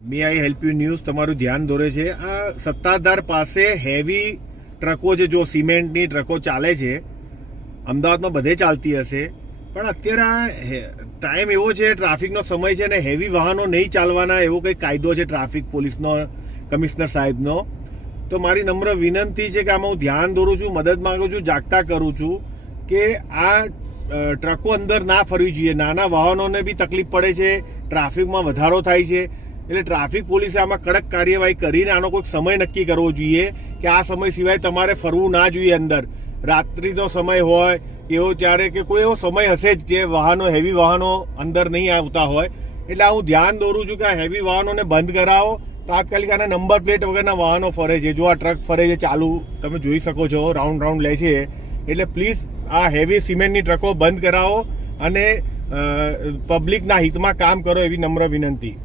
May I help you news તમારું ધ્યાન દોરે છે. આ સત્તાધાર પાસે હેવી ટ્રકો છે, જો સિમેન્ટની ટ્રકો ચાલે છે, અમદાવાદમાં બધે ચાલતી હશે, પણ અત્યારે આ ટાઈમ એવો છે, ટ્રાફિકનો સમય છે ને હેવી વાહનો નહીં ચાલવાના એવો કંઈક કાયદો છે ટ્રાફિક પોલીસનો, કમિશનર સાહેબનો. તો મારી નમ્ર વિનંતી છે કે આમાં હું ધ્યાન દોરું છું, મદદ માંગુ છું, જાગતા કરું છું કે આ ટ્રકો અંદર ના ફરવી જોઈએ. નાના વાહનોને બી તકલીફ પડે છે, ટ્રાફિકમાં વધારો થાય છે. એટલે ટ્રાફિક પોલીસે આમાં કડક કાર્યવાહી કરીને આનો કોઈક સમય નક્કી કરવો જોઈએ કે આ સમય સિવાય તમારે ફરવું ના જોઈએ અંદર. રાત્રિનો સમય હોય એવો ત્યારે કે કોઈ એવો સમય હશે જ જે વાહનો, હેવી વાહનો અંદર નહીં આવતા હોય. એટલે હું ધ્યાન દોરું છું કે આ હેવી વાહનોને બંધ કરાવો. તાત્કાલિક આના નંબર પ્લેટ વગરના વાહનો ફરે છે, જો આ ટ્રક ફરે છે ચાલુ, તમે જોઈ શકો છો, રાઉન્ડ રાઉન્ડ લે છે. એટલે પ્લીઝ આ હેવી સિમેન્ટની ટ્રકો બંધ કરાવો અને પબ્લિકના હિતમાં કામ કરો એવી નમ્ર વિનંતી.